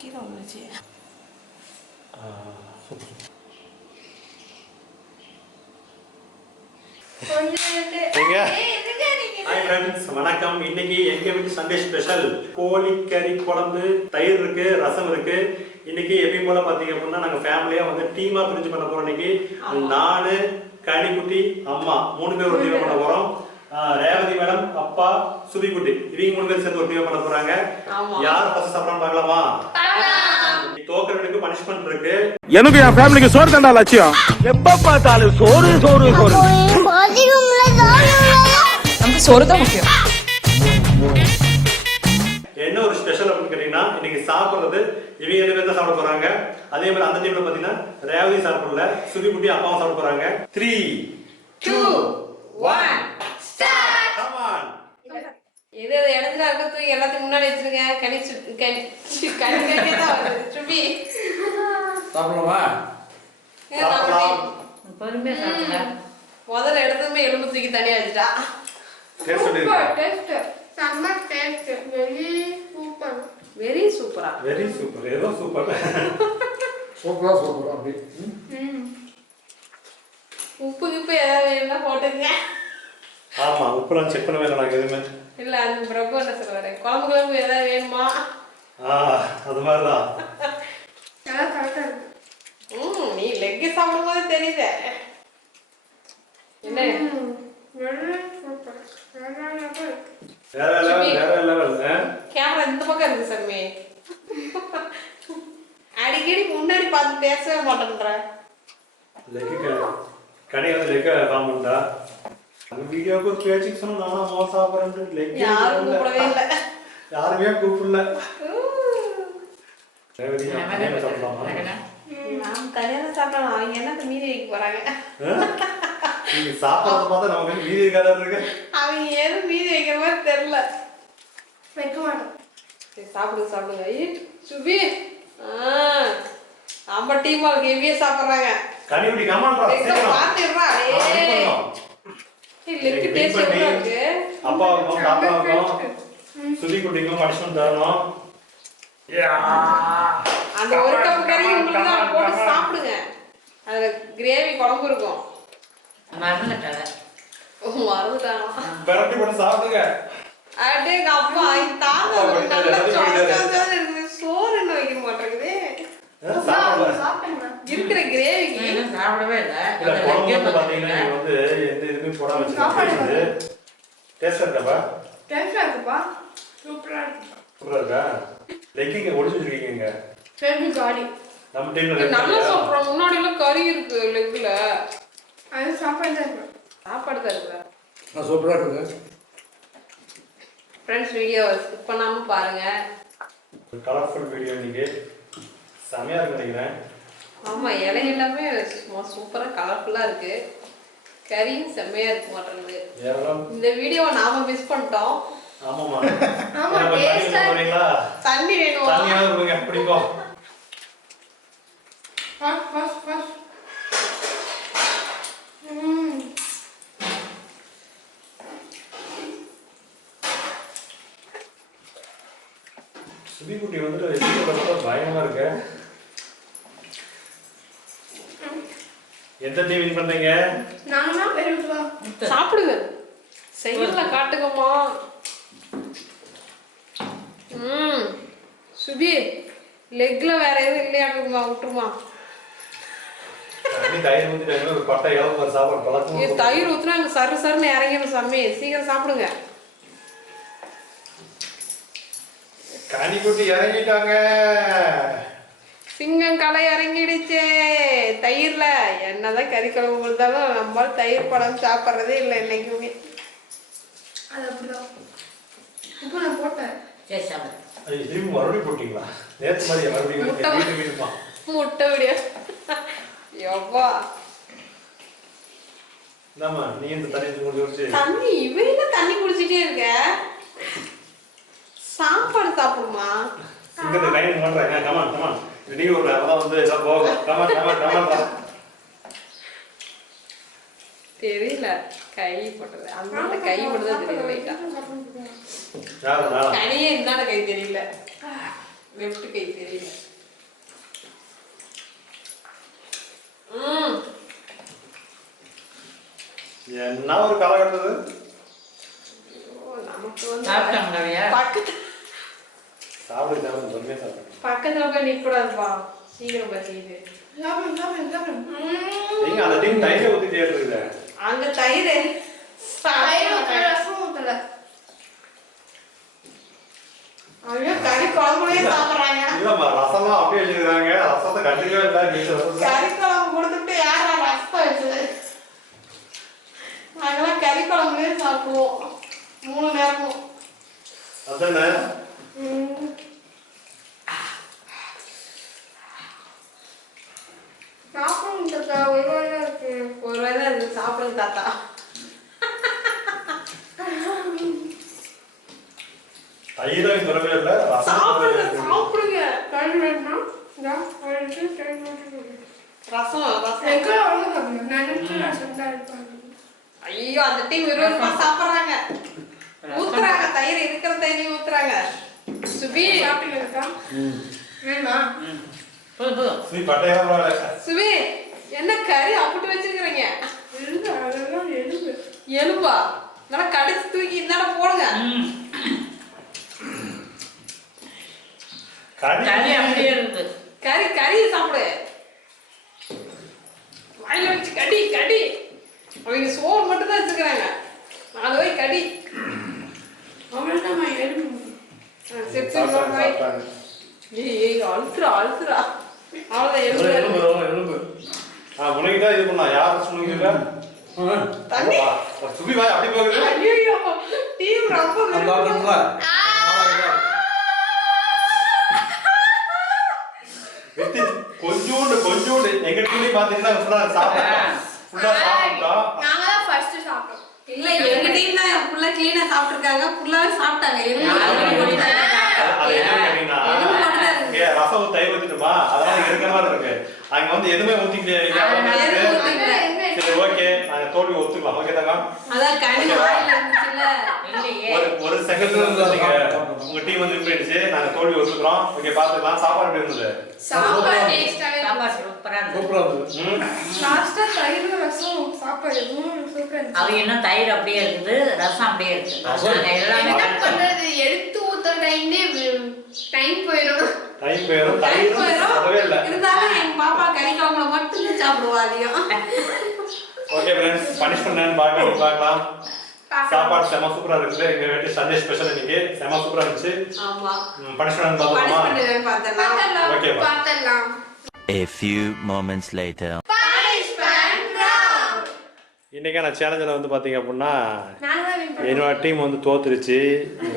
கீழே வந்துச்சு வணக்கம். இன்னைக்கு எங்க வீட்டு சண்டே ஸ்பெஷல் கோழிக்கறி குழம்பு தயிர் இருக்கு ரசம் இருக்கு. இன்னைக்கு எப்பயும் போல பாத்தீங்க அப்படின்னா நாங்க ஃபேமிலியா வந்து டீமா பிரிஞ்சு பண்ண போறோம் இன்னைக்கு. நானு கனிக்குட்டி அம்மா. மூணு பேர் ஒரு டீம் பண்ண போறோம். ரேவதி மேடம் அப்பா சுதிக்குட்டி இவங்க மூணு பேர் சேர்ந்து ஒரு டீம் பண்ண போறாங்க. யார் ஃபர்ஸ்ட் சாப்பிடலாம் பார்க்கலாமா? தோக்கறதுக்கு பனிஷ்மெண்ட் இருக்கு. எனக்கு என் ஃபேமிலிக்கு சோறு தண்டா லட்சியம். எப்ப பார்த்தாலும் சோறு சோறு சோறு. நமக்கு சோறு தான் முக்கியம். என்ன ஒரு ஸ்பெஷல் அப்படின்னு கேட்டீங்கன்னா இன்னைக்கு சாப்பிடுறது இவங்க ரெண்டு பேர் தான் சாப்பிட போறாங்க. அதே மாதிரி அந்த டீம்ல பாத்தீங்கன்னா ரேவதி சாப்பிடல சுதிக்குட்டி அப்பாவும் சாப்பிட போறாங்க. த்ரீ டூ ஒன் கமான் எது எது இடத்துல இருக்க தூக்கி எல்லாத்துக்கும் முன்னாடி வச்சிருங்க. கனி கனி கனி தான் வருது. சுபி. சாப்பிடலாமா? பொறுமையா சாப்பிடுங்க. முதல்ல எடுத்ததுமே எலும்பு தூக்கி தனியா வச்சுட்டா. டேஸ்ட் எப்படி இருக்கு வெரி சூப்பரா வெரி சூப்பர் ஏதோ சூப்பர் சூப்பரா சூப்பரா அப்படி உப்பு கிப்பு ஏதாவது வேணும்னா போட்டுங்க ஆமா உப்புலாம் செக் பண்ணவே இல்லை நாங்க எதுவுமே. இல்ல அந்த பிரபு என்ன சொல்லுவாரு? குழம்பு குழம்பு ஏதாவது வேணுமா? ஆ அது மாதிரிதான். ம் நீ லெக் சாப்பிடும் போது தெரியுதே. என்ன? வேற லெவல் வேற லெவல் கேமரா இந்த பக்கம் இருக்கு சர்மே அடிக்கடி முன்னாடி பார்த்து பேசவே மாட்டேன்ற. லெக்கு கடை வந்து லெக்க ஃபார்ம் வீடியோக்கு பேச்சுக்கு சொன்னா நானும் மோசம் சாப்பிட்றேன் லெக் யாரும் கூப்பிடவே இல்லை யாருமே கூப்பிடல ரேவதி கல்யாணம் சாப்பிடலாமா அவங்க என்னத்த மீதி வைக்க போறாங்க நீங்க சாப்பிடறத பார்த்தா நமக்கு மீதி இருக்காதா இருக்கு அவங்க ஏதும் மீதி வைக்கிற மாதிரி தெரியல சரி சாப்பிடுங்க சாப்பிடுங்க சுபி ஆ நம்ம டீம் அவங்க ஹெவியா சாப்பிடுறாங்க கனிவுடி சீக்கிரம் பாத்துடுறா அப்பாவுக்கும் தாத்தாவுக்கும் சுதி குட்டிக்கும் பனிஷ்மெண்ட் தரணும் அந்த ஒரு கப் கறி உங்களுக்கு போட்டு சாப்பிடுங்க. அதுல கிரேவி குழம்பு இருக்கும். போட்டு சாப்பிடுங்க. அடே எங்க அப்பா இந்த தாத்தா அப்பா ஒரு நல்ல வீட்டுல சோறு என்ன வைக்க மாட்டேங்குது. இருக்கிற கிரேவிக்கு சாப்பிடவே இல்லை. குழம்பு வந்து பாத்தீங்கன்னா நீங்க வந்து எந்த இதுவுமே போடாம வச்சிருக்கீங்க. டேஸ்டா இருக்காப்பா? சூப்பரா இருக்கா? லெக்கிங்க ஒளிச்சு வச்சிருக்கீங்க நம்ம டீம்ல நல்லா சாப்பிடுறோம். முன்னாடி எல்லாம் கறி இருக்கு லெக்ல சாப்பாடு தான் இருக்கு. நான் சூப்பரா இருக்குது ஃப்ரெண்ட்ஸ் வீடியோ ஸ்கிப் பண்ணாம பாருங்க. கலர்ஃபுல் வீடியோ இன்னைக்கு செமையா இருக்கு நினைக்கிறேன். ஆமா இலை எல்லாமே சும்மா சூப்பரா கலர்ஃபுல்லா இருக்கு. கறியும் செம்மையா இருக்கு மாட்டேங்குது இந்த வீடியோவை நாம மிஸ் பண்ணிட்டோம். ஆமாமா தண்ணி கொண்டு வரீங்களா தண்ணி வேணும்? கொடுங்க பிடிக்கும் வந்துட்டு வீடியோ பயங்கரமா இருக்கு. எந்த டீம் வின் பண்றீங்க சாப்பிடுங்க. செயல்ல காட்டுங்கம்மா. ம். சுபி லெக்ல வேற எதுவும் விட்டுருமா. சாப்பாடு பழக்கம் இது தயிர் ஊத்துனா அங்க சரு சருன்னு இறங்கிடும் சாமி. சீக்கிரம் சாப்பிடுங்க. கனிக்குட்டி இறங்கிட்டாங்க. சிங்கம் களை இறங்கிடுச்சே தயிர்ல. என்னதான் கறி குழம்பு கொடுத்தாலும் நம்ம தயிர் பழம் சாப்பிட்றதே இல்லை என்னைக்குமே. அது திரும்பி மறுபடியும் போட்டீங்களா? நேத்து மாதிரி மறுபடியும் முட்டை. விடிய எவ்வா. நீ இந்த தண்ணி கொஞ்சம் குடிச்சு தண்ணி இவங்க தண்ணி குடிச்சிட்டே இருக்க? சாப்பாடு சாப்பிடுமா? சிங்கத்தை கை பண்றாங்க கமான் கமான் நீ ஒரு அப்பதான் வந்து எல்லாம் போகும். கமான் கமான் கமான் தெரியல. கை போட்டது. அந்த கை மட்டும் தான் தெரியுது லைட்டா? கனியே இந்தாண்ட கை தெரியல. லெஃப்ட் கை தெரியல. என்ன ஒரு காலகட்டது? ஓ, நமக்கு வந்து பக்கத்து சாப்பிடு சாப்பிடு பொறுமையா சாப்பிடு பக்கத்துல போய் நிக்க கூடாதுப்பா சீக்கிரம் பசிக்குது நீங்க அந்த டீம் இருக்குது அங்க தயிர். ஐயோ கறி குழம்புலயே சாப்பிடுறாங்க. இல்லம்மா ரசமா அப்படியே வச்சிருக்காங்க ரசத்தை கண்டிப்பா இல்ல. நீ சொல்றது கறி குழம்பு கொடுத்துட்டு யாரா ரசம் வச்சது? நாங்கெல்லாம் கறி குழம்புலயே சாப்பிடுவோம். மூணு நேரமும். அதானே? ஒரு வேளை அது சாப்பிடுறது தாத்தா தயிரும் துறவே இல்ல ரசம் சாப்பிடுங்க துறவே இல்ல. சாப்பிடுங்க ரசம் ரசம் ஐயோ அந்த டீம் விரோதமா சாப்பிடுறாங்க ஊத்துறாங்க தயிர் இருக்கிற தயிரையும் ஊத்துறாங்க சுபி போ போ நீ பட்டையா பரவாயில்ல. சுபி என்ன கறி அப்படி வச்சிருக்கிறீங்க? எலும்பா நல்லா கடிச்சு தூக்கி இந்தாட போடுங்க. கறி அப்படியே கறி கறியை சாப்பிடு. வாயில வச்சு கடி கடி. அவங்க சோறு மட்டும் தான் வச்சுக்கிறாங்க நாலு போய் கடி ஆ, சரி, சரி, சாப்பிட்டாங்க, வாய். சாப்பிட்டாங்க. ஏய், அழுத்துறா அழுத்துறா. அவ்வளோதான் எலும்பு, எலும்பு. ஆ, இது பண்ணா யார் சொன்னீங்க தண்ணி. சுபி வாய் அப்படி போகுது ஐயோ டீம் ரொம்ப அந்த விருப்பம். ஆளுங்களா வெத்தி கொஞ்சோண்டு கொஞ்சோண்டு. எங்க டீம் பாத்தீங்கன்னா ஃபுல்லா சாப்பிட்டோம் ஃபுல்லா சாப்பிட்டோம். இல்ல எங்க டீம் தான் ஃபுல்லா கிளீனா சாப்பிட்டுருக்காங்க. ஃபுல்லாவே சாப்பிட்டாங்க. அது- கேட்டீங்கன்னா, ரசம் ஊத்தி தயிர் ஊத்திட்டுமா? அதனால இங்க இருக்கிற மாதிரி இருக்கு. அங்க வந்து எதுவுமே ஊத்திக்கல. சரி ஓகே. நாங்க தோல்வி ஒத்துக்கலாம். ஓகே தாங்க ஒரு ஒரு செகண்ட் நீங்க உங்க டீம் வந்து போயிடுச்சு நாங்க தோல்வி ஒத்துக்கிறோம். ஓகே பாத்துக்கலாம் சாப்பாடு எப்படி இருந்தது? சாப்பாடு சூப்பரா இருந்தது. சூப்பரா இருந்தது. ம்? அவ இன்னும் தயிர் அப்படியே இருக்குது ரசம் அப்படியே இருக்குது. ரசம். நாங்க எல்லாமே டைம் போயிடும் டைம் போயிடும். சொல்லவே இல்லை. இருந்தாலும் எங்க பாப்பா கறி குழம்புல மட்டும் சாப்பிடுவா அதிகம். ஓகே ஃப்ரெண்ட்ஸ் பனிஷ்மெண்ட் பார்க்கலாம். பார்க்கலாம். சாப்பாடு செம சூப்பரா இருக்குது. எங்க வீட்டு சண்டே ஸ்பெஷல் இன்னைக்கு. செம சூப்பரா இருந்துச்சு. ஆமா. பனிஷ்மெண்ட் பார்க்கலாமா பனிஷ்மெண்ட் பார்த்தலாம் A few moments later. இன்னைக்கான சேலஞ்சில் வந்து பார்த்தீங்க அப்படின்னா என்னோட டீம் வந்து தோத்துருச்சு.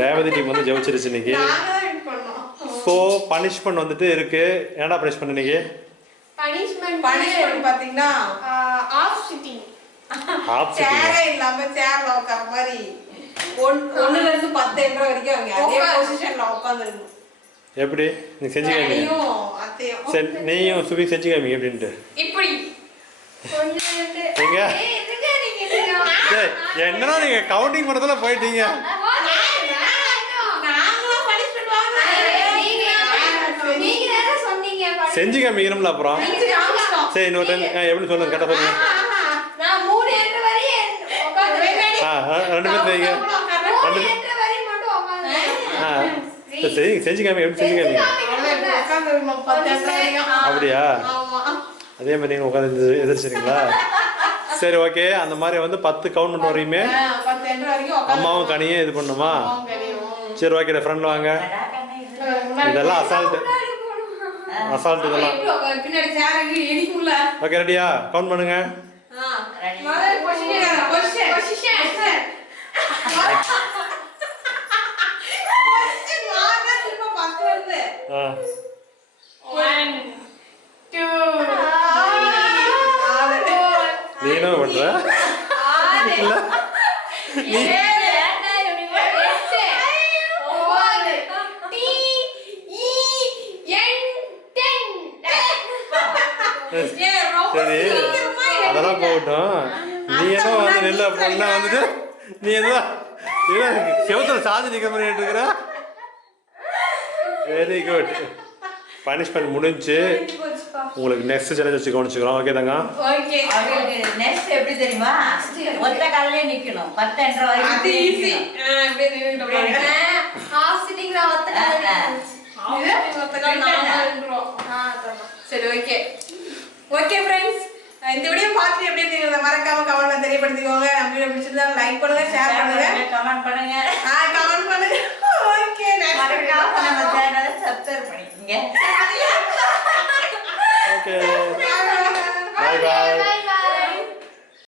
ரேவதி டீம் வந்து ஜெயிச்சிருச்சு இன்னைக்கு நாங்க தான் win பண்ணோம் ஸோ பனிஷ்மெண்ட் வந்துட்டு இருக்கு. என்னடா பனிஷ்மெண்ட் இன்னைக்கு? பனிஷ்மெண்ட் பாத்தீங்கன்னா ஆஃப் சேரே இல்லாம சேர்ல உட்கார மாதிரி. ஒன்- ஒண்ணுல இருந்து பத்து என்ற வரைக்கும் அவங்க அதே பொசிஷன்ல உட்காந்துருக்கணும். எப்படி? நீ செஞ்சு காமி நீயும் அத்தையும். சரி நீயும் சுபி செஞ்சு காமி எப்படின்ட்டு. இப்படி. என்னடா நீங்க கவுண்டிங் பண்ணதுல போயிட்டீங்க? செஞ்சு காமிக்கணும்ல அப்புறம். சரி இன்னொரு டைம் எப்படி சொல்லுங்க கரெக்டாக சொல்லுங்க. ஆ ஆ, ரெண்டு பேரும் செய்யுங்க. ரெண்டு ஆ சரி. செஞ்சு எப்படி செஞ்சு காமிங்க. அப்படியா? ஆமா. அதே மாதிரி நீங்கள் உட்காந்து எதிர்ச்சிங்களா சரி ஓகே. அந்த மாதிரி வந்து பத்து கவுண்ட் பண்ண வரையுமே. அம்மாவும் கனியும் இது பண்ணுமா. சரி ஓகே ஃப்ரெண்ட் வாங்க. இதெல்லாம் அசால்ட்டு அசால்ட் இதெல்லாம். எப்படி உட்காரு? பின்னாடி சேர் எங்க இடிக்கும்ல? ஓகே ரெடியா கவுண்ட் பண்ணுங்க. ஆ. முதல்ல position, position, position. Position மாறினா திரும்ப first வருது. ஆ One, two, three, நாலு. நீ என்ன பண்ற ஆறு. இல்ல ஏழு. எட்டு. ஒன்பது. T, E, N, ten. ஏய், ரொம்ப சரி சீக்கிரமா அதெல்லாம். போகட்டும். நீ என்ன வந்து நெல்ல பொண்ணா வந்துட்டு நீ என்ன என்ன செவத்துல சாதி நிக்கிற மாதிரி இருக்கிற வெரி குட் பனிஷ்மெண்ட் முடிஞ்சு உங்களுக்கு நெக்ஸ்ட் சேலஞ்ச் வச்சு கவனிச்சுக்கிறோம் ஓகே தாங்க ஓகே அவங்களுக்கு நெக்ஸ்ட் எப்படி தெரியுமா? ஒத்த காலிலே நிக்கணும். பத்தெண்டரை வரைக்கும் அது அப்படியே ஈஸி. அப்படியே நின்னுட்டு ஹாஃப் சிட்டிங் நான் ஒத்த. சரி ஓகே ஓகே ஃப்ரெண்ட்ஸ் இந்த வீடியோ பார்த்துட்டு எப்படி இருந்தீங்க மறக்காம கமெண்ட்ல தெரியப்படுத்திக்கோங்க. நம்ம வீடியோ பிடிச்சிருந்தா லைக் பண்ணுங்க ஷேர் பண்ணுங்க. கமெண்ட் பண்ணுங்க. ஆ கமெண்ட் பண்ணுங்க. ஓகே மறக்காம நம்ம சேனலை சப்ஸ்கிரைப் பண்ணிக்கங்க. Okay bye by